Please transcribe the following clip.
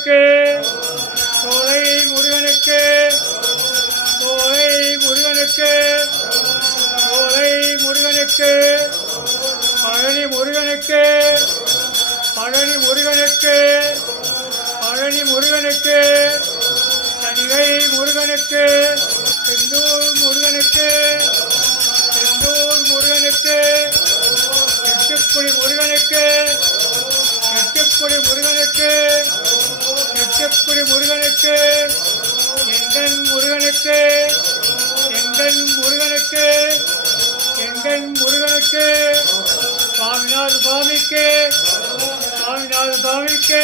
முருகனுக்கு சோலை முருகனுக்கு சோலை முருகனுக்கு சோலை முருகனுக்கு பழனி முருகனுக்கு பழனி முருகனுக்கு பழனி முருகனுக்கு தணிகை முருகனுக்கு செந்தூர் முருகனுக்கு செந்தூர் முருகனுக்கு எட்டுக்குடி முருகனுக்கு எட்டுக்குடி முருகனுக்கு எட்டுக்குடி முருகனுக்கு எங்கன் முருகனுக்கு எங்கன் முருகனுக்கு எங்கன் முருகனுக்கு சுவாமிநாத சுவாமிக்கு சுவாமிநாத சுவாமிக்கு